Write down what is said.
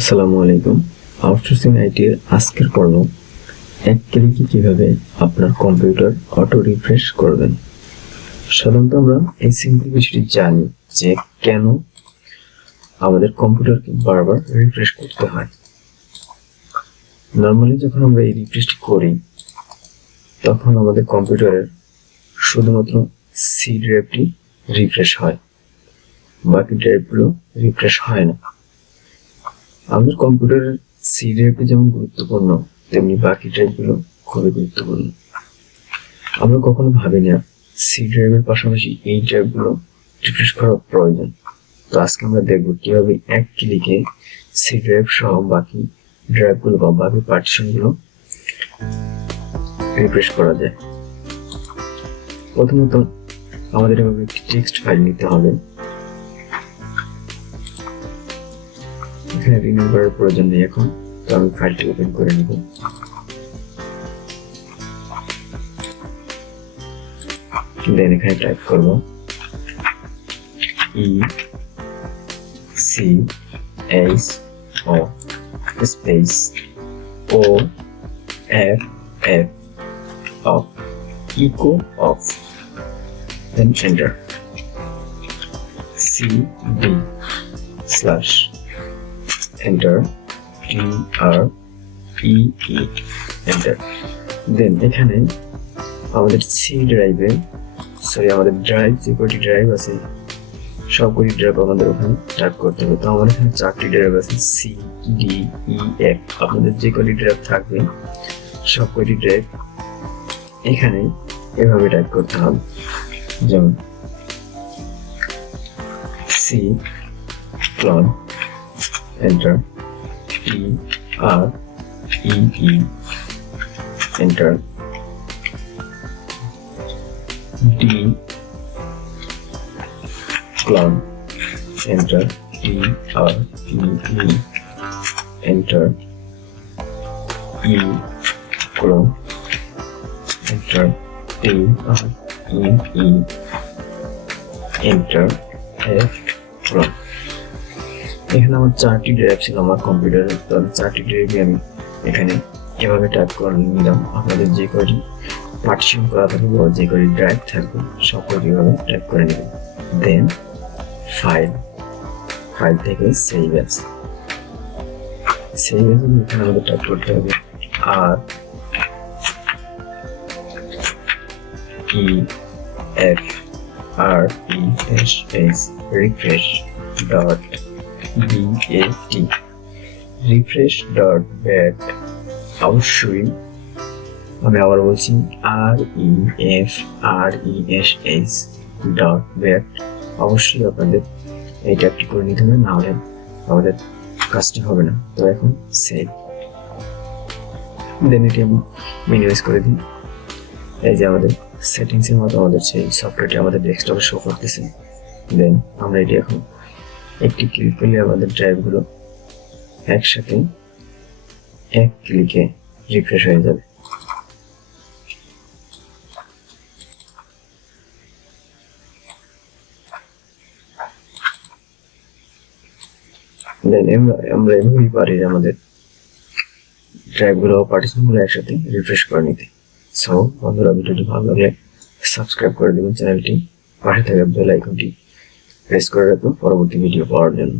আসসালামু আলাইকুম। আউটসোর্সিং আইটির আজকের পর্ব এক ক্লিকে কিভাবে আপনার কম্পিউটার অটো রিফ্রেশ করবেন। সাধারণত আমরা এই সিম্পল বিষয়টি জানি যে কেন আমাদের কম্পিউটারকে বারবার রিফ্রেশ করতে হয়। নর্মালি যখন আমরা এই রিফ্রেশটি করি তখন আমাদের কম্পিউটারের শুধুমাত্র সি ড্রাইভটি রিফ্রেশ হয়, বাকি ড্রাইভগুলো রিফ্রেশ হয় না। আমাদের কম্পিউটারের সি ড্রাইভটি যেমন গুরুত্বপূর্ণ তেমনি বাকি ড্রাইভগুলো খুবই গুরুত্বপূর্ণ। আমরা কখনো ভাবি না সি ড্রাইভের পাশাপাশি এই ড্রাইভগুলো রিফ্রেশ করা প্রয়োজন। তো আজকে আমরা দেখব কিভাবে এক ক্লিকে সি ড্রাইভ সহ বাকি ড্রাইভগুলো বা বাকি পার্টিশনগুলো রিফ্রেশ করা যায়। প্রথমত আমাদের এভাবে একটি টেক্সট ফাইল নিতে হবে। এখানে রিনিউ করার প্রয়োজন নেই এখন, তো আমি ফাইলটি ওপেন করে নিব। দেন এখানে টাইপ করব ECHO space OFF off echo off, then enter. CD slash enter TREE enter। Then এখানে আমাদের সি ড্রাইভে আমাদের ড্রাইভ যে কয়টি ড্রাইভ আছে সবকটি ড্রাইভ আমাদের ওখানে টাইপ করতে হবে। তো আমার এখানে 4টি ড্রাইভ আছে CDEF। আপনাদের যে কয়টি ড্রাইভ থাকবে সবকটি ড্রাইভ এখানে এভাবে টাইপ করতে হবে, যেমন C clone enter TREE enter D clone enter TREE enter E clone enter TREE enter F clone। এখানে আমার 4টি ড্রাইভ ছিল আমার কম্পিউটারে, তো আমি 4টি ড্রাইভে আমি এখানে এভাবে টাইপ করে নিলাম। আপনাদের যে কয়টি পার্টিশন করা থাকবে বা যে কয়টি ড্রাইভ থাকবে সব কয়টি এভাবে টাইপ করে নেবেন। দেন ফাইল থেকে সেভ অ্যাজ এখানে আমাদের টাইপ করতে হবে refresh dot BAT refresh dot bat। অবশ্যই আমি আবার বলছি REFRESH dot bat। অবশ্যই আপনাদের এই ট্যাপটি করে নিতে হবে, না হলে আমাদের কাজটি হবে না। তো এখন সেভ, দেন এটি আমি মিনিমাইজ করে দিই। এই যে আমাদের সেটিংসের মতো আমাদের সেই সফটওয়্যারটি আমাদের ডেস্কটপে শো করতেছে। দেন আমরা এটি এখন একটি ক্লিক করলে আমাদের ড্রাইভগুলো একসাথে এক ক্লিকে রিফ্রেশ হয়ে যাবে। দেন আমরা এভাবেই পারি আমাদের ড্রাইভগুলো পার্টিশনগুলো একসাথে রিফ্রেশ করে নিতে। সো বন্ধুরা, ভিডিওটি ভালো লাগলে সাবস্ক্রাইব করে দেবেন চ্যানেলটি, পাশে থাকা বেল আইকনটি প্রেস করে রাখুন পরবর্তী ভিডিও পাওয়ার জন্য।